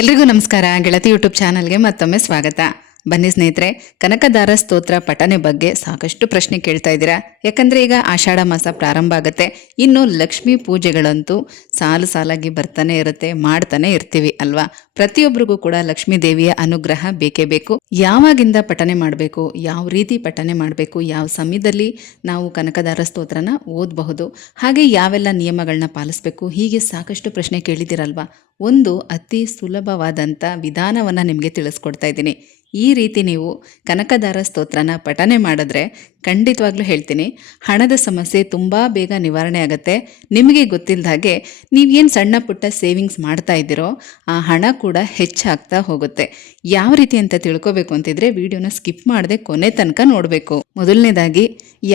ಎಲ್ರಿಗೂ ನಮಸ್ಕಾರ. ಗೆಳತಿ ಯೂಟ್ಯೂಬ್ ಚಾನಲ್ಗೆ ಮತ್ತೊಮ್ಮೆ ಸ್ವಾಗತ. ಬನ್ನಿ ಸ್ನೇಹಿತರೆ, ಕನಕದಾರ ಸ್ತೋತ್ರ ಪಠನೆ ಬಗ್ಗೆ ಸಾಕಷ್ಟು ಪ್ರಶ್ನೆ ಕೇಳ್ತಾ ಇದ್ದೀರಾ. ಯಾಕಂದರೆ ಈಗ ಆಷಾಢ ಮಾಸ ಪ್ರಾರಂಭ ಆಗುತ್ತೆ. ಇನ್ನು ಲಕ್ಷ್ಮೀ ಪೂಜೆಗಳಂತೂ ಸಾಲು ಸಾಲಾಗಿ ಬರ್ತಾನೆ ಇರುತ್ತೆ, ಮಾಡ್ತಾನೆ ಇರ್ತೀವಿ ಅಲ್ವಾ. ಪ್ರತಿಯೊಬ್ಬರಿಗೂ ಕೂಡ ಲಕ್ಷ್ಮೀ ದೇವಿಯ ಅನುಗ್ರಹ ಬೇಕೇ ಬೇಕು. ಯಾವಾಗಿಂದ ಪಠನೆ ಮಾಡಬೇಕು, ಯಾವ ರೀತಿ ಪಠನೆ ಮಾಡಬೇಕು, ಯಾವ ಸಮಯದಲ್ಲಿ ನಾವು ಕನಕದಾರ ಸ್ತೋತ್ರನ ಓದಬಹುದು, ಹಾಗೆ ಯಾವೆಲ್ಲ ನಿಯಮಗಳನ್ನ ಪಾಲಿಸಬೇಕು, ಹೀಗೆ ಸಾಕಷ್ಟು ಪ್ರಶ್ನೆ ಕೇಳಿದ್ದೀರಲ್ವಾ. ಒಂದು ಅತಿ ಸುಲಭವಾದಂಥ ವಿಧಾನವನ್ನು ನಿಮಗೆ ತಿಳಿಸ್ಕೊಡ್ತಾ ಇದ್ದೀನಿ. ಈ ರೀತಿ ನೀವು ಕನಕದಾರ ಸ್ತೋತ್ರನ ಪಠನೆ ಮಾಡಿದ್ರೆ ಖಂಡಿತವಾಗ್ಲೂ ಹೇಳ್ತೀನಿ, ಹಣದ ಸಮಸ್ಯೆ ತುಂಬ ಬೇಗ ನಿವಾರಣೆ ಆಗುತ್ತೆ. ನಿಮಗೆ ಗೊತ್ತಿಲ್ಲದ ಹಾಗೆ ನೀವೇನು ಸಣ್ಣ ಪುಟ್ಟ ಸೇವಿಂಗ್ಸ್ ಮಾಡ್ತಾ ಇದ್ದೀರೋ ಆ ಹಣ ಕೂಡ ಹೆಚ್ಚಾಗ್ತಾ ಹೋಗುತ್ತೆ. ಯಾವ ರೀತಿ ಅಂತ ತಿಳ್ಕೊಬೇಕು ಅಂತಿದ್ರೆ ವಿಡಿಯೋನ ಸ್ಕಿಪ್ ಮಾಡದೆ ಕೊನೆ ತನಕ ನೋಡಬೇಕು. ಮೊದಲನೇದಾಗಿ,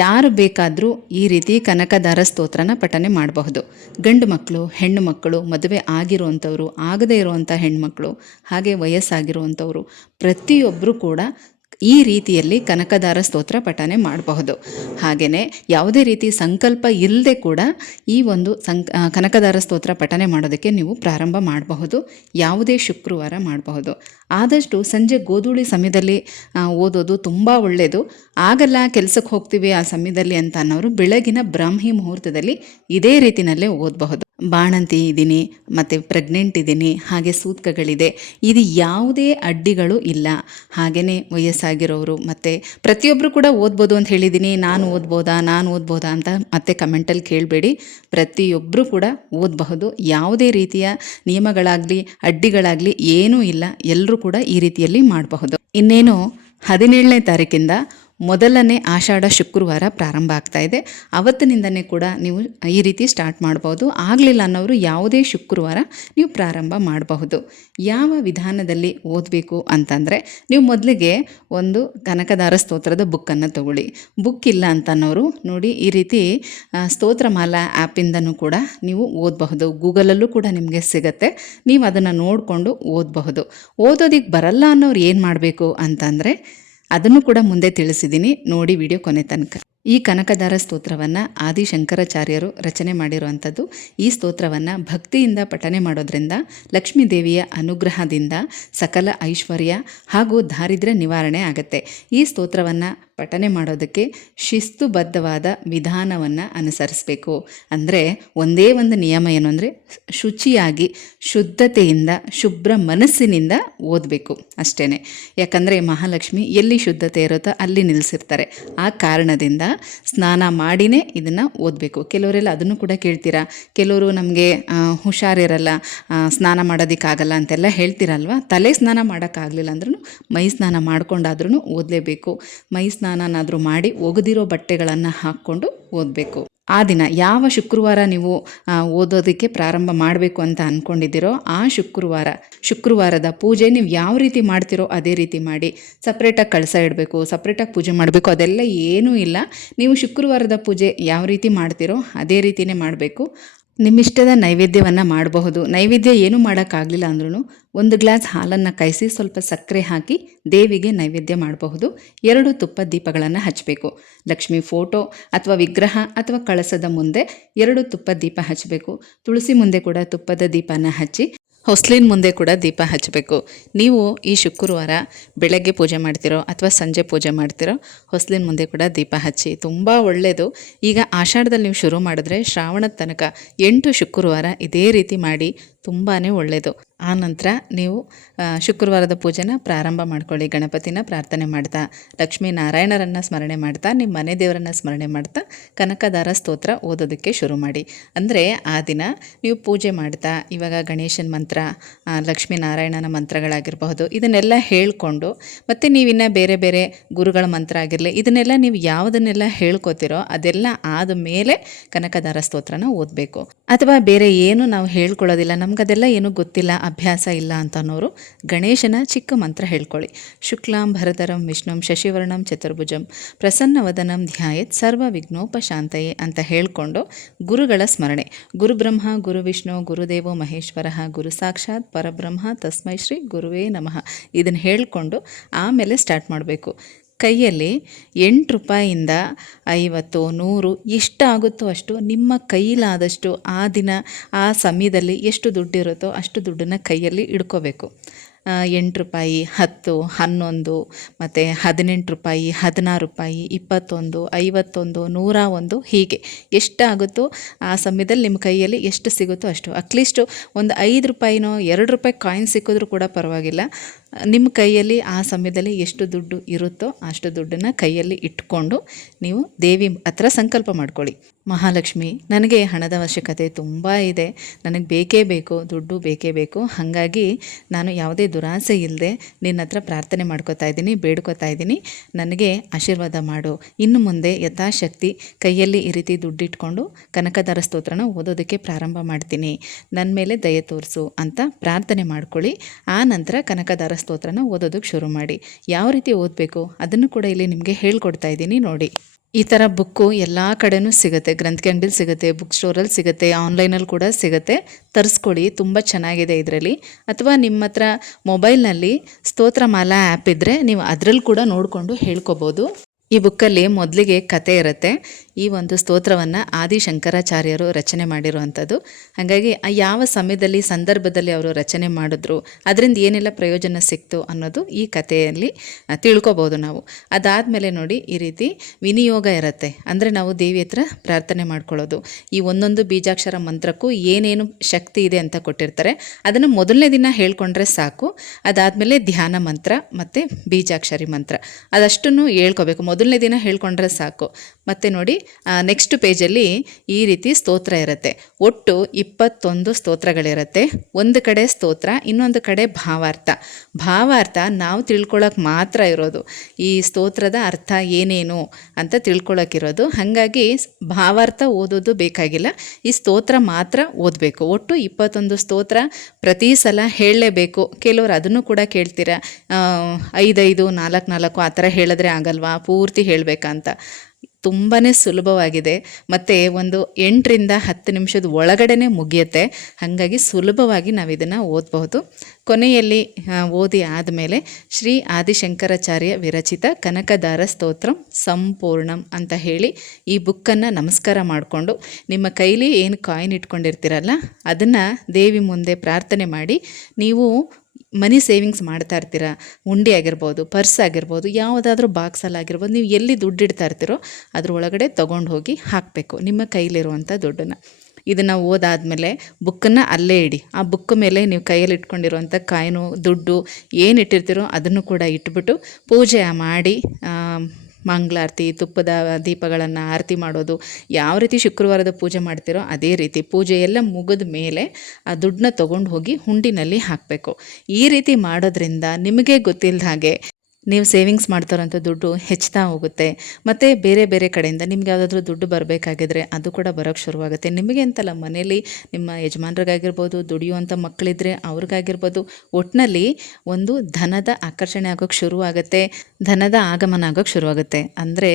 ಯಾರು ಬೇಕಾದರೂ ಈ ರೀತಿ ಕನಕದಾರ ಸ್ತೋತ್ರನ ಪಠನೆ ಮಾಡಬಹುದು. ಗಂಡು ಮಕ್ಕಳು, ಹೆಣ್ಣು ಮಕ್ಕಳು, ಮದುವೆ ಆಗಿರುವಂಥವ್ರು, ಆಗದೇ ಇರುವಂಥ ಹೆಣ್ಮಕ್ಳು, ಹಾಗೆ ವಯಸ್ಸಾಗಿರುವಂಥವ್ರು, ಪ್ರತಿಯೊಬ್ಬರು ಕೂಡ ಈ ರೀತಿಯಲ್ಲಿ ಕನಕದಾರ ಸ್ತೋತ್ರ ಪಠನೆ ಮಾಡಬಹುದು. ಹಾಗೆಯೇ ಯಾವುದೇ ರೀತಿ ಸಂಕಲ್ಪ ಇಲ್ಲದೆ ಕೂಡ ಈ ಒಂದು ಕನಕದಾರ ಸ್ತೋತ್ರ ಪಠನೆ ಮಾಡೋದಕ್ಕೆ ನೀವು ಪ್ರಾರಂಭ ಮಾಡಬಹುದು. ಯಾವುದೇ ಶುಕ್ರವಾರ ಮಾಡಬಹುದು. ಆದಷ್ಟು ಸಂಜೆ ಗೋಧೂಳಿ ಸಮಯದಲ್ಲಿ ಓದೋದು ತುಂಬ ಒಳ್ಳೆಯದು. ಆಗಲ್ಲ, ಕೆಲಸಕ್ಕೆ ಹೋಗ್ತೀವಿ ಆ ಸಮಯದಲ್ಲಿ ಅಂತ ಅನ್ನೋರು ಬೆಳಗಿನ ಬ್ರಾಹ್ಮಿ ಮುಹೂರ್ತದಲ್ಲಿ ಇದೇ ರೀತಿಯಲ್ಲೇ ಓದಬಹುದು. ಬಾಣಂತಿ ಇದ್ದೀನಿ, ಮತ್ತು ಪ್ರೆಗ್ನೆಂಟ್ ಇದ್ದೀನಿ, ಹಾಗೆ ಸೂತ್ಕಗಳಿದೆ, ಇದು ಯಾವುದೇ ಅಡ್ಡಿಗಳು ಇಲ್ಲ. ಹಾಗೆಯೇ ವಯಸ್ಸಾಗಿರೋರು ಮತ್ತು ಪ್ರತಿಯೊಬ್ಬರು ಕೂಡ ಓದ್ಬೋದು ಅಂತ ಹೇಳಿದ್ದೀನಿ. ನಾನು ಓದ್ಬೋದಾ ಅಂತ ಮತ್ತೆ ಕಮೆಂಟಲ್ಲಿ ಕೇಳಬೇಡಿ. ಪ್ರತಿಯೊಬ್ಬರು ಕೂಡ ಓದಬಹುದು. ಯಾವುದೇ ರೀತಿಯ ನಿಯಮಗಳಾಗಲಿ ಅಡ್ಡಿಗಳಾಗಲಿ ಏನೂ ಇಲ್ಲ. ಎಲ್ಲರೂ ಕೂಡ ಈ ರೀತಿಯಲ್ಲಿ ಮಾಡಬಹುದು. ಇನ್ನೇನು 17ನೇ ತಾರೀಕಿಂದ ಮೊದಲನೇ ಆಷಾಢ ಶುಕ್ರವಾರ ಪ್ರಾರಂಭ ಆಗ್ತಾ ಇದೆ. ಅವತ್ತಿನಿಂದನೇ ಕೂಡ ನೀವು ಈ ರೀತಿ ಸ್ಟಾರ್ಟ್ ಮಾಡ್ಬೋದು. ಆಗಲಿಲ್ಲ ಅನ್ನೋರು ಯಾವುದೇ ಶುಕ್ರವಾರ ನೀವು ಪ್ರಾರಂಭ ಮಾಡಬಹುದು. ಯಾವ ವಿಧಾನದಲ್ಲಿ ಓದಬೇಕು ಅಂತಂದರೆ, ನೀವು ಮೊದಲಿಗೆ ಒಂದು ಕನಕದಾರ ಸ್ತೋತ್ರದ ಬುಕ್ಕನ್ನು ತಗೊಳ್ಳಿ. ಬುಕ್ ಇಲ್ಲ ಅಂತ ಅನ್ನೋರು ನೋಡಿ, ಈ ರೀತಿ ಸ್ತೋತ್ರಮಾಲಾ ಆ್ಯಪಿಂದನೂ ಕೂಡ ನೀವು ಓದಬಹುದು. ಗೂಗಲಲ್ಲೂ ಕೂಡ ನಿಮಗೆ ಸಿಗುತ್ತೆ. ನೀವು ಅದನ್ನು ನೋಡಿಕೊಂಡು ಓದಬಹುದು. ಓದೋದಕ್ಕೆ ಬರಲ್ಲ ಅನ್ನೋರು ಏನು ಮಾಡಬೇಕು ಅಂತಂದರೆ, ಅದನ್ನು ಕೂಡ ಮುಂದೆ ತಿಳಿಸಿದ್ದೀನಿ, ನೋಡಿ ವಿಡಿಯೋ ಕೊನೆ ತನಕ. ಈ ಕನಕದಾರ ಸ್ತೋತ್ರವನ್ನು ಆದಿಶಂಕರಾಚಾರ್ಯರು ರಚನೆ ಮಾಡಿರುವಂಥದ್ದು. ಈ ಸ್ತೋತ್ರವನ್ನು ಭಕ್ತಿಯಿಂದ ಪಠನೆ ಮಾಡೋದ್ರಿಂದ ಲಕ್ಷ್ಮೀ ದೇವಿಯ ಅನುಗ್ರಹದಿಂದ ಸಕಲ ಐಶ್ವರ್ಯ ಹಾಗೂ ದಾರಿದ್ರ್ಯ ನಿವಾರಣೆ ಆಗುತ್ತೆ. ಈ ಸ್ತೋತ್ರವನ್ನು ಪಠನೆ ಮಾಡೋದಕ್ಕೆ ಶಿಸ್ತುಬದ್ಧವಾದ ವಿಧಾನವನ್ನು ಅನುಸರಿಸಬೇಕು. ಅಂದರೆ ಒಂದೇ ಒಂದು ನಿಯಮ ಏನು ಅಂದರೆ, ಶುಚಿಯಾಗಿ ಶುದ್ಧತೆಯಿಂದ ಶುಭ್ರ ಮನಸ್ಸಿನಿಂದ ಓದಬೇಕು ಅಷ್ಟೇ. ಯಾಕಂದರೆ ಮಹಾಲಕ್ಷ್ಮಿ ಎಲ್ಲಿ ಶುದ್ಧತೆ ಇರುತ್ತೋ ಅಲ್ಲಿ ನಿಲ್ಲಿಸಿರ್ತಾರೆ. ಆ ಕಾರಣದಿಂದ ಸ್ನಾನ ಮಾಡಿನೇ ಇದನ್ನು ಓದಬೇಕು. ಕೆಲವರೆಲ್ಲ ಅದನ್ನು ಕೂಡ ಕೇಳ್ತೀರಾ, ಕೆಲವರು ನಮಗೆ ಹುಷಾರಿರಲ್ಲ, ಸ್ನಾನ ಮಾಡೋದಕ್ಕಾಗಲ್ಲ ಅಂತೆಲ್ಲ ಹೇಳ್ತೀರಲ್ವ. ತಲೆ ಸ್ನಾನ ಮಾಡೋಕ್ಕಾಗಲಿಲ್ಲ ಅಂದ್ರೂ ಮೈ ಸ್ನಾನ ಮಾಡ್ಕೊಂಡಾದ್ರೂ ಓದಲೇಬೇಕು. ಮೈ ಸ್ನಾನನಾದರೂ ಮಾಡಿ ಒಗೆದಿರೋ ಬಟ್ಟೆಗಳನ್ನು ಹಾಕ್ಕೊಂಡು ಓದಬೇಕು. ಆ ದಿನ ಯಾವ ಶುಕ್ರವಾರ ನೀವು ಓದೋದಕ್ಕೆ ಪ್ರಾರಂಭ ಮಾಡಬೇಕು ಅಂತ ಅಂದ್ಕೊಂಡಿದ್ದೀರೋ ಆ ಶುಕ್ರವಾರದ ಪೂಜೆ ನೀವು ಯಾವ ರೀತಿ ಮಾಡ್ತೀರೋ ಅದೇ ರೀತಿ ಮಾಡಿ. ಸಪ್ರೇಟಾಗಿ ಕಳಸ ಇಡಬೇಕು, ಸಪ್ರೇಟಾಗಿ ಪೂಜೆ ಮಾಡಬೇಕು, ಅದೆಲ್ಲ ಏನೂ ಇಲ್ಲ. ನೀವು ಶುಕ್ರವಾರದ ಪೂಜೆ ಯಾವ ರೀತಿ ಮಾಡ್ತೀರೋ ಅದೇ ರೀತಿಯೇ ಮಾಡಬೇಕು. ನಿಮ್ಮಿಷ್ಟದ ನೈವೇದ್ಯವನ್ನು ಮಾಡಬಹುದು. ನೈವೇದ್ಯ ಏನೂ ಮಾಡೋಕ್ಕಾಗಲಿಲ್ಲ ಅಂದ್ರೂ 1 ಗ್ಲಾಸ್ ಹಾಲನ್ನು ಕಾಯಿಸಿ ಸ್ವಲ್ಪ ಸಕ್ಕರೆ ಹಾಕಿ ದೇವಿಗೆ ನೈವೇದ್ಯ ಮಾಡಬಹುದು. 2 ತುಪ್ಪದ ದೀಪಗಳನ್ನು ಹಚ್ಚಬೇಕು. ಲಕ್ಷ್ಮಿ ಫೋಟೋ ಅಥವಾ ವಿಗ್ರಹ ಅಥವಾ ಕಳಸದ ಮುಂದೆ 2 ತುಪ್ಪದ ದೀಪ ಹಚ್ಚಬೇಕು. ತುಳಸಿ ಮುಂದೆ ಕೂಡ ತುಪ್ಪದ ದೀಪನ ಹಚ್ಚಿ ಹೊಸ್ಲಿನ ಮುಂದೆ ಕೂಡ ದೀಪ ಹಚ್ಚಬೇಕು. ನೀವು ಈ ಶುಕ್ರವಾರ ಬೆಳಗ್ಗೆ ಪೂಜೆ ಮಾಡ್ತಿರೋ ಅಥವಾ ಸಂಜೆ ಪೂಜೆ ಮಾಡ್ತಿರೋ ಹೊಸ್ಲಿನ ಮುಂದೆ ಕೂಡ ದೀಪ ಹಚ್ಚಿ, ತುಂಬ ಒಳ್ಳೆಯದು. ಈಗ ಆಷಾಢದಲ್ಲಿ ನೀವು ಶುರು ಮಾಡಿದ್ರೆ ಶ್ರಾವಣದ ತನಕ 8 ಶುಕ್ರವಾರ ಇದೇ ರೀತಿ ಮಾಡಿ, ತುಂಬಾ ಒಳ್ಳೆಯದು. ಆ ನಂತರ ನೀವು ಶುಕ್ರವಾರದ ಪೂಜೆನ ಪ್ರಾರಂಭ ಮಾಡ್ಕೊಳ್ಳಿ. ಗಣಪತಿನ ಪ್ರಾರ್ಥನೆ ಮಾಡ್ತಾ, ಲಕ್ಷ್ಮೀ ನಾರಾಯಣರನ್ನು ಸ್ಮರಣೆ ಮಾಡ್ತಾ, ನಿಮ್ಮ ಮನೆ ದೇವರನ್ನು ಸ್ಮರಣೆ ಮಾಡ್ತಾ ಕನಕದಾರ ಸ್ತೋತ್ರ ಓದೋದಕ್ಕೆ ಶುರು ಮಾಡಿ. ಅಂದರೆ ಆ ದಿನ ನೀವು ಪೂಜೆ ಮಾಡ್ತಾ ಇವಾಗ ಗಣೇಶನ ಮಂತ್ರ, ಲಕ್ಷ್ಮೀ ನಾರಾಯಣನ ಮಂತ್ರಗಳಾಗಿರಬಹುದು, ಇದನ್ನೆಲ್ಲ ಹೇಳಿಕೊಂಡು, ಮತ್ತು ನೀವಿನ್ನು ಬೇರೆ ಬೇರೆ ಗುರುಗಳ ಮಂತ್ರ ಆಗಿರಲಿ, ಇದನ್ನೆಲ್ಲ ನೀವು ಯಾವುದನ್ನೆಲ್ಲ ಹೇಳ್ಕೊತಿರೋ ಅದೆಲ್ಲ ಆದ ಮೇಲೆ ಕನಕದಾರ ಸ್ತೋತ್ರನ ಓದಬೇಕು. ಅಥವಾ ಬೇರೆ ಏನು ನಾವು ಹೇಳ್ಕೊಳ್ಳೋದಿಲ್ಲ, ನಮಗದೆಲ್ಲ ಏನೂ ಗೊತ್ತಿಲ್ಲ, ಅಭ್ಯಾಸ ಇಲ್ಲ ಅಂತ ಅನ್ನೋರು ಗಣೇಶನ ಚಿಕ್ಕ ಮಂತ್ರ ಹೇಳ್ಕೊಳ್ಳಿ. ಶುಕ್ಲಾಂ ಭರತರಂ ವಿಷ್ಣುಂ ಶಶಿವರ್ಣಂ ಚತುರ್ಭುಜಂ ಪ್ರಸನ್ನವದನಂ ಧ್ಯಾಯೇತ್ ಸರ್ವ ವಿಘ್ನೋಪಶಾಂತಯೇ ಅಂತ ಹೇಳಿಕೊಂಡು ಗುರುಗಳ ಸ್ಮರಣೆ, ಗುರು ಬ್ರಹ್ಮ ಗುರು ವಿಷ್ಣು ಗುರುದೇವೋ ಮಹೇಶ್ವರ ಗುರು ಸಾಕ್ಷಾತ್ ಪರಬ್ರಹ್ಮ ತಸ್ಮೈ ಶ್ರೀ ಗುರುವೇ ನಮಃ, ಇದನ್ನು ಹೇಳಿಕೊಂಡು ಆಮೇಲೆ ಸ್ಟಾರ್ಟ್ ಮಾಡಬೇಕು. ಕೈಯಲ್ಲಿ 8 ರೂಪಾಯಿಂದ 50 100 ಎಷ್ಟಾಗುತ್ತೋ ಅಷ್ಟು ನಿಮ್ಮ ಕೈಲಾದಷ್ಟು ಆ ದಿನ ಆ ಸಮಯದಲ್ಲಿ ಎಷ್ಟು ದುಡ್ಡಿರುತ್ತೋ ಅಷ್ಟು ದುಡ್ಡನ್ನು ಕೈಯಲ್ಲಿ ಇಡ್ಕೋಬೇಕು. 8 ರೂಪಾಯಿ, 10, 11 ಮತ್ತು 18 ರೂಪಾಯಿ, 16 ರೂಪಾಯಿ, 21, 51, 101 ಹೀಗೆ ಎಷ್ಟಾಗುತ್ತೋ ಆ ಸಮಯದಲ್ಲಿ ನಿಮ್ಮ ಕೈಯಲ್ಲಿ ಎಷ್ಟು ಸಿಗುತ್ತೋ ಅಷ್ಟು. ಅಟ್ಲೀಸ್ಟು ಒಂದು 5 ರೂಪಾಯಿನೋ 2 ರೂಪಾಯಿ ಕಾಯಿನ್ ಸಿಕ್ಕಿದ್ರೂ ಕೂಡ ಪರವಾಗಿಲ್ಲ. ನಿಮ್ಮ ಕೈಯಲ್ಲಿ ಆ ಸಮಯದಲ್ಲಿ ಎಷ್ಟು ದುಡ್ಡು ಇರುತ್ತೋ ಅಷ್ಟು ದುಡ್ಡನ್ನು ಕೈಯಲ್ಲಿ ಇಟ್ಕೊಂಡು ನೀವು ದೇವಿ ಹತ್ರ ಸಂಕಲ್ಪ ಮಾಡ್ಕೊಳ್ಳಿ. ಮಹಾಲಕ್ಷ್ಮಿ, ನನಗೆ ಹಣದ ಅವಶ್ಯಕತೆ ತುಂಬ ಇದೆ, ನನಗೆ ಬೇಕೇ ಬೇಕು, ದುಡ್ಡು ಬೇಕೇ ಬೇಕು, ಹಾಗಾಗಿ ನಾನು ಯಾವುದೇ ದುರಾಸೆ ಇಲ್ಲದೆ ನಿನ್ನ ಹತ್ರ ಪ್ರಾರ್ಥನೆ ಮಾಡ್ಕೋತಾ ಇದ್ದೀನಿ, ಬೇಡ್ಕೋತಾ ಇದ್ದೀನಿ, ನನಗೆ ಆಶೀರ್ವಾದ ಮಾಡು. ಇನ್ನು ಮುಂದೆ ಯಥಾಶಕ್ತಿ ಕೈಯಲ್ಲಿ ಈ ರೀತಿ ದುಡ್ಡಿಟ್ಕೊಂಡು ಕನಕದಾರ ಸ್ತೋತ್ರನ ಓದೋದಕ್ಕೆ ಪ್ರಾರಂಭ ಮಾಡ್ತೀನಿ, ನನ್ನ ಮೇಲೆ ದಯೆ ತೋರಿಸು ಅಂತ ಪ್ರಾರ್ಥನೆ ಮಾಡ್ಕೊಳ್ಳಿ. ಆ ನಂತರ ಕನಕದಾರ ಸ್ತೋತ್ರನ ಓದೋದಕ್ಕೆ ಶುರು ಮಾಡಿ. ಯಾವ ರೀತಿ ಓದಬೇಕು ಅದನ್ನು ಕೂಡ ಇಲ್ಲಿ ನಿಮಗೆ ಹೇಳ್ಕೊಡ್ತಾ ಇದ್ದೀನಿ ನೋಡಿ. ಈ ಥರ ಬುಕ್ಕು ಎಲ್ಲ ಕಡೆನೂ ಸಿಗುತ್ತೆ, ಗ್ರಂಥಿಕೆ ಅಂಗಡಿಲಿ ಸಿಗುತ್ತೆ, ಬುಕ್ ಸ್ಟೋರಲ್ಲಿ ಸಿಗುತ್ತೆ, ಆನ್ಲೈನಲ್ಲಿ ಕೂಡ ಸಿಗುತ್ತೆ. ತರಿಸ್ಕೊಳ್ಳಿ, ತುಂಬ ಚೆನ್ನಾಗಿದೆ ಇದರಲ್ಲಿ. ಅಥವಾ ನಿಮ್ಮ ಹತ್ರ ಮೊಬೈಲ್ನಲ್ಲಿ ಸ್ತೋತ್ರಮಾಲಾ ಆ್ಯಪ್ ಇದ್ದರೆ ನೀವು ಅದರಲ್ಲಿ ಕೂಡ ನೋಡಿಕೊಂಡು ಹೇಳ್ಕೊಬೋದು. ಈ ಬುಕ್ಕಲ್ಲಿ ಮೊದಲಿಗೆ ಕತೆ ಇರುತ್ತೆ. ಈ ಒಂದು ಸ್ತೋತ್ರವನ್ನು ಆದಿಶಂಕರಾಚಾರ್ಯರು ರಚನೆ ಮಾಡಿರುವಂಥದ್ದು. ಹಾಗಾಗಿ ಯಾವ ಸಮಯದಲ್ಲಿ ಸಂದರ್ಭದಲ್ಲಿ ಅವರು ರಚನೆ ಮಾಡಿದ್ರು, ಅದರಿಂದ ಏನೆಲ್ಲ ಪ್ರಯೋಜನ ಸಿಕ್ತು ಅನ್ನೋದು ಈ ಕಥೆಯಲ್ಲಿ ತಿಳ್ಕೊಬೋದು ನಾವು. ಅದಾದಮೇಲೆ ನೋಡಿ, ಈ ರೀತಿ ವಿನಿಯೋಗ ಇರುತ್ತೆ, ಅಂದರೆ ನಾವು ದೇವಿ ಹತ್ರ ಪ್ರಾರ್ಥನೆ ಮಾಡ್ಕೊಳ್ಳೋದು. ಈ ಒಂದೊಂದು ಬೀಜಾಕ್ಷರ ಮಂತ್ರಕ್ಕೂ ಏನೇನು ಶಕ್ತಿ ಇದೆ ಅಂತ ಕೊಟ್ಟಿರ್ತಾರೆ, ಅದನ್ನು ಮೊದಲನೇ ದಿನ ಹೇಳ್ಕೊಂಡ್ರೆ ಸಾಕು. ಅದಾದಮೇಲೆ ಧ್ಯಾನ ಮಂತ್ರ ಮತ್ತು ಬೀಜಾಕ್ಷರಿ ಮಂತ್ರ ಅದಷ್ಟನ್ನು ಹೇಳ್ಕೋಬೇಕು. ಮೊದಲನೇ ದಿನ ಹೇಳ್ಕೊಂಡ್ರೆ ಸಾಕು. ಮತ್ತು ನೋಡಿ, ನೆಕ್ಸ್ಟ್ ಪೇಜಲ್ಲಿ ಈ ರೀತಿ ಸ್ತೋತ್ರ ಇರುತ್ತೆ. ಒಟ್ಟು 21 ಸ್ತೋತ್ರಗಳಿರುತ್ತೆ. ಒಂದು ಕಡೆ ಸ್ತೋತ್ರ, ಇನ್ನೊಂದು ಕಡೆ ಭಾವಾರ್ಥ ನಾವು ತಿಳ್ಕೊಳ್ಳೋಕೆ ಮಾತ್ರ ಇರೋದು. ಈ ಸ್ತೋತ್ರದ ಅರ್ಥ ಏನೇನು ಅಂತ ತಿಳ್ಕೊಳ್ಳೋಕ್ಕಿರೋದು. ಹಾಗಾಗಿ ಭಾವಾರ್ಥ ಓದೋದು ಬೇಕಾಗಿಲ್ಲ, ಈ ಸ್ತೋತ್ರ ಮಾತ್ರ ಓದಬೇಕು. ಒಟ್ಟು 21 ಸ್ತೋತ್ರ ಪ್ರತಿ ಸಲ ಹೇಳಲೇಬೇಕು. ಕೆಲವರು ಅದನ್ನು ಕೂಡ ಕೇಳ್ತೀರ, 5 4 ಆ ಥರ ಹೇಳಿದ್ರೆ ಆಗಲ್ವಾ, ಪೂರ್ತಿ ಹೇಳಬೇಕಂತ. ತುಂಬಾ ಸುಲಭವಾಗಿದೆ ಮತ್ತು ಒಂದು 8ರಿಂದ 10 ನಿಮಿಷದ ಒಳಗಡೆ ಮುಗಿಯುತ್ತೆ. ಹಾಗಾಗಿ ಸುಲಭವಾಗಿ ನಾವು ಇದನ್ನು ಓದಬಹುದು. ಕೊನೆಯಲ್ಲಿ ಓದಿ ಆದಮೇಲೆ ಶ್ರೀ ಆದಿಶಂಕರಾಚಾರ್ಯ ವಿರಚಿತ ಕನಕದಾರ ಸ್ತೋತ್ರಂ ಸಂಪೂರ್ಣಂ ಅಂತ ಹೇಳಿ ಈ ಬುಕ್ಕನ್ನು ನಮಸ್ಕಾರ ಮಾಡಿಕೊಂಡು ನಿಮ್ಮ ಕೈಲಿ ಏನು ಕಾಯಿನ್ ಇಟ್ಕೊಂಡಿರ್ತೀರಲ್ಲ ಅದನ್ನು ದೇವಿ ಮುಂದೆ ಪ್ರಾರ್ಥನೆ ಮಾಡಿ, ನೀವು ಮನಿ ಸೇವಿಂಗ್ಸ್ ಮಾಡ್ತಾ ಇರ್ತೀರ, ಉಂಡೆ ಆಗಿರ್ಬೋದು, ಪರ್ಸ್ ಆಗಿರ್ಬೋದು, ಯಾವುದಾದ್ರೂ ಬಾಕ್ಸಲ್ಲಾಗಿರ್ಬೋದು, ನೀವು ಎಲ್ಲಿ ದುಡ್ಡು ಇಡ್ತಾ ಇರ್ತೀರೋ ಅದ್ರ ಒಳಗಡೆ ತೊಗೊಂಡು ಹೋಗಿ ಹಾಕಬೇಕು ನಿಮ್ಮ ಕೈಲಿರುವಂಥ ದುಡ್ಡನ್ನು. ಇದನ್ನು ಓದಾದಮೇಲೆ ಬುಕ್ಕನ್ನು ಅಲ್ಲೇ ಇಡಿ. ಆ ಬುಕ್ ಮೇಲೆ ನೀವು ಕೈಯಲ್ಲಿ ಇಟ್ಕೊಂಡಿರುವಂಥ ಕಾಯಿನು, ದುಡ್ಡು ಏನು ಇಟ್ಟಿರ್ತೀರೋ ಅದನ್ನು ಕೂಡ ಇಟ್ಬಿಟ್ಟು ಪೂಜೆ ಮಾಡಿ, ಮಂಗಳಾರತಿ, ತುಪ್ಪದ ದೀಪಗಳನ್ನು ಆರತಿ ಮಾಡೋದು, ಯಾವ ರೀತಿ ಶುಕ್ರವಾರದ ಪೂಜೆ ಮಾಡ್ತೀರೋ ಅದೇ ರೀತಿ ಪೂಜೆ ಎಲ್ಲ ಮುಗಿದ ಮೇಲೆ ಆ ದುಡ್ಡನ್ನ ತೊಗೊಂಡು ಹೋಗಿ ಹುಂಡಿನಲ್ಲಿ ಹಾಕಬೇಕು. ಈ ರೀತಿ ಮಾಡೋದ್ರಿಂದ ನಿಮಗೆ ಗೊತ್ತಿಲ್ಲದ ಹಾಗೆ ನೀವು ಸೇವಿಂಗ್ಸ್ ಮಾಡ್ತಾರಂಥ ದುಡ್ಡು ಹೆಚ್ಚುತ್ತಾ ಹೋಗುತ್ತೆ. ಮತ್ತು ಬೇರೆ ಬೇರೆ ಕಡೆಯಿಂದ ನಿಮ್ಗೆ ಯಾವುದಾದ್ರೂ ದುಡ್ಡು ಬರಬೇಕಾಗಿದ್ರೆ ಅದು ಕೂಡ ಬರೋಕ್ಕೆ ಶುರುವಾಗುತ್ತೆ. ನಿಮಗೆ ಅಂತಲ್ಲ, ಮನೇಲಿ ನಿಮ್ಮ ಯಜಮಾನ್ರಿಗಾಗಿರ್ಬೋದು, ದುಡಿಯುವಂಥ ಮಕ್ಕಳಿದ್ರೆ ಅವ್ರಿಗಾಗಿರ್ಬೋದು, ಒಟ್ಟಿನಲ್ಲಿ ಒಂದು ಧನದ ಆಕರ್ಷಣೆ ಆಗೋಕ್ಕೆ ಶುರುವಾಗುತ್ತೆ, ಧನದ ಆಗಮನ ಆಗೋಕ್ಕೆ ಶುರುವಾಗುತ್ತೆ. ಅಂದರೆ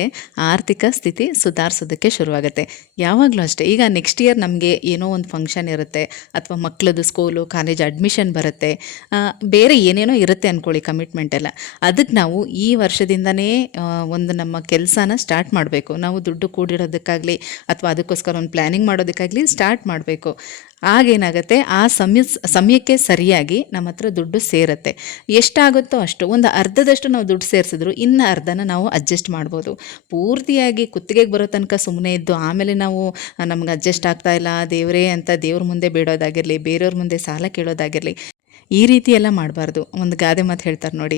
ಆರ್ಥಿಕ ಸ್ಥಿತಿ ಸುಧಾರಿಸೋದಕ್ಕೆ ಶುರುವಾಗುತ್ತೆ. ಯಾವಾಗಲೂ ಅಷ್ಟೇ, ಈಗ ನೆಕ್ಸ್ಟ್ ಇಯರ್ ನಮಗೆ ಏನೋ ಒಂದು ಫಂಕ್ಷನ್ ಇರುತ್ತೆ, ಅಥವಾ ಮಕ್ಕಳದು ಸ್ಕೂಲು ಕಾಲೇಜ್ ಅಡ್ಮಿಷನ್ ಬರುತ್ತೆ, ಬೇರೆ ಏನೇನೋ ಇರುತ್ತೆ ಅಂದ್ಕೊಳ್ಳಿ, ಕಮಿಟ್ಮೆಂಟ್ ಎಲ್ಲ. ಅದಕ್ಕೆ ನಾವು ಈ ವರ್ಷದಿಂದನೇ ಒಂದು ನಮ್ಮ ಕೆಲಸನ ಸ್ಟಾರ್ಟ್ ಮಾಡಬೇಕು. ನಾವು ದುಡ್ಡು ಕೂಡಿಡೋದಕ್ಕಾಗಲಿ ಅಥವಾ ಅದಕ್ಕೋಸ್ಕರ ಒಂದು ಪ್ಲ್ಯಾನಿಂಗ್ ಮಾಡೋದಕ್ಕಾಗಲಿ ಸ್ಟಾರ್ಟ್ ಮಾಡಬೇಕು. ಆಗೇನಾಗುತ್ತೆ, ಆ ಸಮಯಕ್ಕೆ ಸರಿಯಾಗಿ ನಮ್ಮ ಹತ್ರ ದುಡ್ಡು ಸೇರುತ್ತೆ. ಎಷ್ಟಾಗುತ್ತೋ ಅಷ್ಟು, ಒಂದು ಅರ್ಧದಷ್ಟು ನಾವು ದುಡ್ಡು ಸೇರಿಸಿದ್ರು ಇನ್ನು ಅರ್ಧನ ನಾವು ಅಡ್ಜಸ್ಟ್ ಮಾಡ್ಬೋದು. ಪೂರ್ತಿಯಾಗಿ ಕುತ್ತಿಗೆಗೆ ಬರೋ ತನಕ ಸುಮ್ಮನೆ ಇದ್ದು ಆಮೇಲೆ ನಾವು ನಮ್ಗೆ ಅಡ್ಜಸ್ಟ್ ಆಗ್ತಾ ಇಲ್ಲ ದೇವರೇ ಅಂತ ದೇವ್ರ ಮುಂದೆ ಬೇಡೋದಾಗಿರಲಿ, ಬೇರೆಯವ್ರ ಮುಂದೆ ಸಾಲ ಕೇಳೋದಾಗಿರಲಿ, ಈ ರೀತಿ ಎಲ್ಲ ಮಾಡಬಾರ್ದು. ಒಂದು ಗಾದೆ ಮಾತು ಹೇಳ್ತಾರೆ ನೋಡಿ,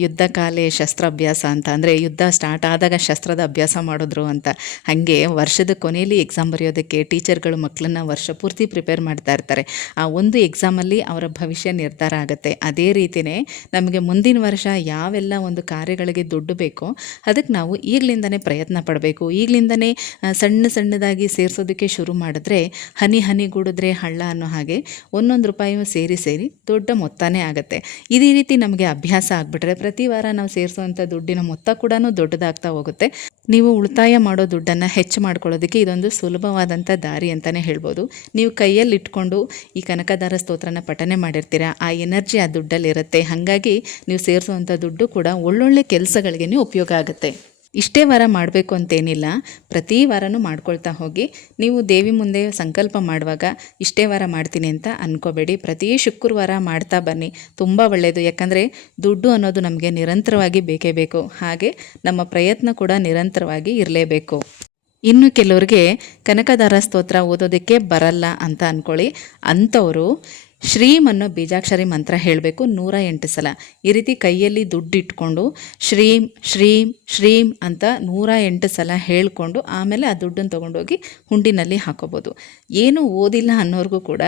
ಯುದ್ಧ ಕಾಲೇ ಶಸ್ತ್ರಾಭ್ಯಾಸ ಅಂತ. ಅಂದರೆ ಯುದ್ಧ ಸ್ಟಾರ್ಟ್ ಆದಾಗ ಶಸ್ತ್ರದ ಅಭ್ಯಾಸ ಮಾಡಿದ್ರು ಅಂತ. ಹಾಗೆ ವರ್ಷದ ಕೊನೆಯಲ್ಲಿ ಎಕ್ಸಾಮ್ ಬರೆಯೋದಕ್ಕೆ ಟೀಚರ್ಗಳು ಮಕ್ಕಳನ್ನ ವರ್ಷ ಪೂರ್ತಿ ಪ್ರಿಪೇರ್ ಮಾಡ್ತಾ ಇರ್ತಾರೆ. ಆ ಒಂದು ಎಕ್ಸಾಮಲ್ಲಿ ಅವರ ಭವಿಷ್ಯ ನಿರ್ಧಾರ ಆಗುತ್ತೆ. ಅದೇ ರೀತಿಯೇ ನಮಗೆ ಮುಂದಿನ ವರ್ಷ ಯಾವೆಲ್ಲ ಒಂದು ಕಾರ್ಯಗಳಿಗೆ ದುಡ್ಡು ಬೇಕೋ ಅದಕ್ಕೆ ನಾವು ಈಗಲಿಂದನೇ ಪ್ರಯತ್ನ ಪಡಬೇಕು. ಈಗಲಿಂದನೇ ಸಣ್ಣದಾಗಿ ಸೇರಿಸೋದಕ್ಕೆ ಶುರು ಮಾಡಿದ್ರೆ ಹನಿ ಹನಿಗೂಡಿದ್ರೆ ಹಳ್ಳ ಅನ್ನೋ ಹಾಗೆ ಒಂದೊಂದು ರೂಪಾಯಿಯೂ ಸೇರಿ ದೊಡ್ಡ ಮೊತ್ತನೇ ಆಗುತ್ತೆ. ಇದೇ ರೀತಿ ನಮಗೆ ಅಭ್ಯಾಸ ಆಗಿಬಿಟ್ರೆ ಪ್ರತಿ ವಾರ ನಾವು ಸೇರಿಸುವಂಥ ದುಡ್ಡಿನ ಮೊತ್ತ ಕೂಡ ದೊಡ್ಡದಾಗ್ತಾ ಹೋಗುತ್ತೆ. ನೀವು ಉಳಿತಾಯ ಮಾಡೋ ದುಡ್ಡನ್ನು ಹೆಚ್ಚು ಮಾಡ್ಕೊಳ್ಳೋದಕ್ಕೆ ಇದೊಂದು ಸುಲಭವಾದಂಥ ದಾರಿ ಅಂತಲೇ ಹೇಳ್ಬೋದು. ನೀವು ಕೈಯಲ್ಲಿ ಇಟ್ಕೊಂಡು ಈ ಕನಕದಾರ ಸ್ತೋತ್ರನ ಪಠನೆ ಮಾಡಿರ್ತೀರ, ಆ ಎನರ್ಜಿ ಆ ದುಡ್ಡಲ್ಲಿರುತ್ತೆ. ಹಾಗಾಗಿ ನೀವು ಸೇರಿಸುವಂಥ ದುಡ್ಡು ಕೂಡ ಒಳ್ಳೊಳ್ಳೆ ಕೆಲಸಗಳಿಗೆ ಉಪಯೋಗ ಆಗುತ್ತೆ. ಇಷ್ಟೇ ವಾರ ಮಾಡಬೇಕು ಅಂತೇನಿಲ್ಲ, ಪ್ರತಿ ವಾರನೂ ಮಾಡ್ಕೊಳ್ತಾ ಹೋಗಿ. ನೀವು ದೇವಿ ಮುಂದೆ ಸಂಕಲ್ಪ ಮಾಡುವಾಗ ಇಷ್ಟೇ ವಾರ ಮಾಡ್ತೀನಿ ಅಂತ ಅಂದ್ಕೋಬೇಡಿ, ಪ್ರತಿ ಶುಕ್ರವಾರ ಮಾಡ್ತಾ ಬನ್ನಿ, ತುಂಬ ಒಳ್ಳೆಯದು. ಯಾಕಂದರೆ ದುಡ್ಡು ಅನ್ನೋದು ನಮಗೆ ನಿರಂತರವಾಗಿ ಬೇಕೇ ಬೇಕು, ಹಾಗೆ ನಮ್ಮ ಪ್ರಯತ್ನ ಕೂಡ ನಿರಂತರವಾಗಿ ಇರಲೇಬೇಕು. ಇನ್ನು ಕೆಲವ್ರಿಗೆ ಕನಕದಾರ ಸ್ತೋತ್ರ ಓದೋದಕ್ಕೆ ಬರಲ್ಲ ಅಂತ ಅಂದ್ಕೊಳ್ಳಿ, ಅಂಥವರು ಶ್ರೀಮ್ ಅನ್ನೋ ಬೀಜಾಕ್ಷರಿ ಮಂತ್ರ ಹೇಳಬೇಕು 108 ಸಲ. ಈ ರೀತಿ ಕೈಯಲ್ಲಿ ದುಡ್ಡು ಇಟ್ಕೊಂಡು ಶ್ರೀಮ್ ಶ್ರೀಮ್ ಶ್ರೀಮ್ ಅಂತ 108 ಸಲ ಹೇಳಿಕೊಂಡು ಆಮೇಲೆ ಆ ದುಡ್ಡನ್ನು ತೊಗೊಂಡೋಗಿ ಹುಂಡಿನಲ್ಲಿ ಹಾಕೋಬೋದು. ಏನು ಓದಿಲ್ಲ ಅನ್ನೋರಿಗೂ ಕೂಡ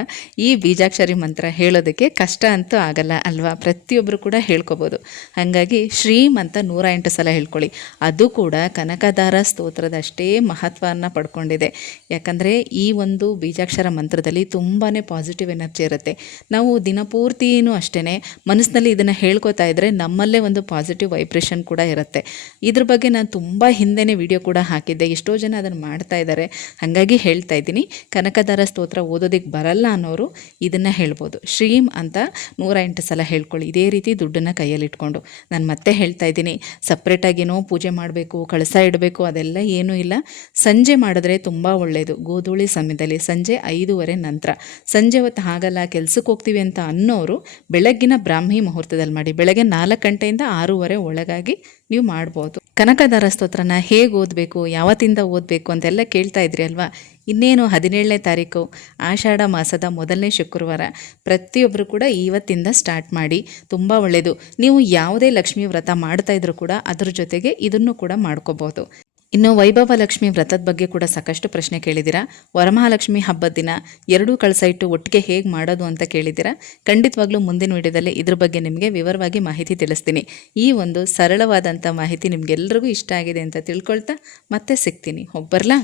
ಈ ಬೀಜಾಕ್ಷರಿ ಮಂತ್ರ ಹೇಳೋದಕ್ಕೆ ಕಷ್ಟ ಅಂತೂ ಆಗಲ್ಲ ಅಲ್ವಾ, ಪ್ರತಿಯೊಬ್ಬರು ಕೂಡ ಹೇಳ್ಕೊಬೋದು. ಹಾಗಾಗಿ ಶ್ರೀಮ್ ಅಂತ 108 ಸಲ ಹೇಳ್ಕೊಳ್ಳಿ. ಅದು ಕೂಡ ಕನಕದಾರ ಸ್ತೋತ್ರದಷ್ಟೇ ಮಹತ್ವವನ್ನು ಪಡ್ಕೊಂಡಿದೆ. ಯಾಕಂದರೆ ಈ ಒಂದು ಬೀಜಾಕ್ಷರ ಮಂತ್ರದಲ್ಲಿ ತುಂಬಾ ಪಾಸಿಟಿವ್ ಎನರ್ಜಿ ಇರುತ್ತೆ. ನಾವು ದಿನಪೂರ್ತಿಯೂ ಅಷ್ಟೇ ಮನಸ್ಸಿನಲ್ಲಿ ಇದನ್ನು ಹೇಳ್ಕೊತಾ ಇದ್ದರೆ ನಮ್ಮಲ್ಲೇ ಒಂದು ಪಾಸಿಟಿವ್ ವೈಬ್ರೇಷನ್ ಕೂಡ ಇರುತ್ತೆ. ಇದ್ರ ಬಗ್ಗೆ ನಾನು ತುಂಬ ಹಿಂದೆನೇ ವಿಡಿಯೋ ಕೂಡ ಹಾಕಿದ್ದೆ, ಎಷ್ಟೋ ಜನ ಅದನ್ನು ಮಾಡ್ತಾ ಇದ್ದಾರೆ. ಹಾಗಾಗಿ ಹೇಳ್ತಾ ಇದ್ದೀನಿ, ಕನಕದಾರ ಸ್ತೋತ್ರ ಓದೋದಕ್ಕೆ ಬರಲ್ಲ ಅನ್ನೋರು ಇದನ್ನು ಹೇಳ್ಬೋದು. ಶ್ರೀಮ್ ಅಂತ 108 ಸಲ ಹೇಳ್ಕೊಳ್ಳಿ, ಇದೇ ರೀತಿ ದುಡ್ಡನ್ನು ಕೈಯಲ್ಲಿ ಇಟ್ಕೊಂಡು. ನಾನು ಮತ್ತೆ ಹೇಳ್ತಾ ಇದ್ದೀನಿ, ಸಪ್ರೇಟಾಗೇನೋ ಪೂಜೆ ಮಾಡಬೇಕು, ಕಳಸ ಇಡಬೇಕು ಅದೆಲ್ಲ ಏನೂ ಇಲ್ಲ. ಸಂಜೆ ಮಾಡಿದ್ರೆ ತುಂಬ ಒಳ್ಳೆಯದು, ಗೋಧೂಳಿ ಸಮಯದಲ್ಲಿ ಸಂಜೆ 5:30 ನಂತರ. ಸಂಜೆ ಹೊತ್ತು ಆಗಲ್ಲ, ಕೆಲ್ಸಕ್ಕೆ ಹೋಗ್ತೀವಿ ಅಂತ ಅನ್ನೋರು ಬೆಳಗ್ಗಿನ ಬ್ರಾಹ್ಮಿ ಮುಹೂರ್ತದಲ್ಲಿ ಮಾಡಿ, ಬೆಳಗ್ಗೆ 4 ಗಂಟೆಯಿಂದ 6:30 ಒಳಗಾಗಿ ನೀವು ಮಾಡ್ಬೋದು. ಕನಕದಾರ ಸ್ತೋತ್ರನ ಹೇಗೆ ಓದಬೇಕು, ಯಾವತ್ತಿಂದ ಓದಬೇಕು ಅಂತೆಲ್ಲ ಕೇಳ್ತಾ ಇದ್ರಿ ಅಲ್ವಾ. ಇನ್ನೇನು 17ನೇ ತಾರೀಕು ಆಷಾಢ ಮಾಸದ ಮೊದಲನೇ ಶುಕ್ರವಾರ, ಪ್ರತಿಯೊಬ್ಬರು ಕೂಡ ಇವತ್ತಿಂದ ಸ್ಟಾರ್ಟ್ ಮಾಡಿ, ತುಂಬ ಒಳ್ಳೆಯದು. ನೀವು ಯಾವುದೇ ಲಕ್ಷ್ಮೀ ವ್ರತ ಮಾಡ್ತಾ ಇದ್ರೂ ಕೂಡ ಅದ್ರ ಜೊತೆಗೆ ಇದನ್ನು ಕೂಡ ಮಾಡ್ಕೋಬೋದು. ಇನ್ನು ವೈಭವ ಲಕ್ಷ್ಮಿ ವ್ರತದ ಬಗ್ಗೆ ಕೂಡ ಸಾಕಷ್ಟು ಪ್ರಶ್ನೆ ಕೇಳಿದ್ದೀರಾ. ವರಮಹಾಲಕ್ಷ್ಮಿ ಹಬ್ಬದ ದಿನ 2 ಕಳಸ ಇಟ್ಟು ಒಟ್ಟಿಗೆ ಹೇಗೆ ಮಾಡೋದು ಅಂತ ಕೇಳಿದ್ದೀರಾ. ಖಂಡಿತವಾಗ್ಲೂ ಮುಂದಿನ ವಿಡಿಯೋದಲ್ಲಿ ಇದ್ರ ಬಗ್ಗೆ ನಿಮಗೆ ವಿವರವಾಗಿ ಮಾಹಿತಿ ತಿಳಿಸ್ತೀನಿ. ಈ ಒಂದು ಸರಳವಾದಂಥ ಮಾಹಿತಿ ನಿಮಗೆಲ್ಲರಿಗೂ ಇಷ್ಟ ಆಗಿದೆ ಅಂತ ತಿಳ್ಕೊಳ್ತಾ ಮತ್ತೆ ಸಿಗ್ತೀನಿ. ಹೋಗ್ಬರ್ಲಾ.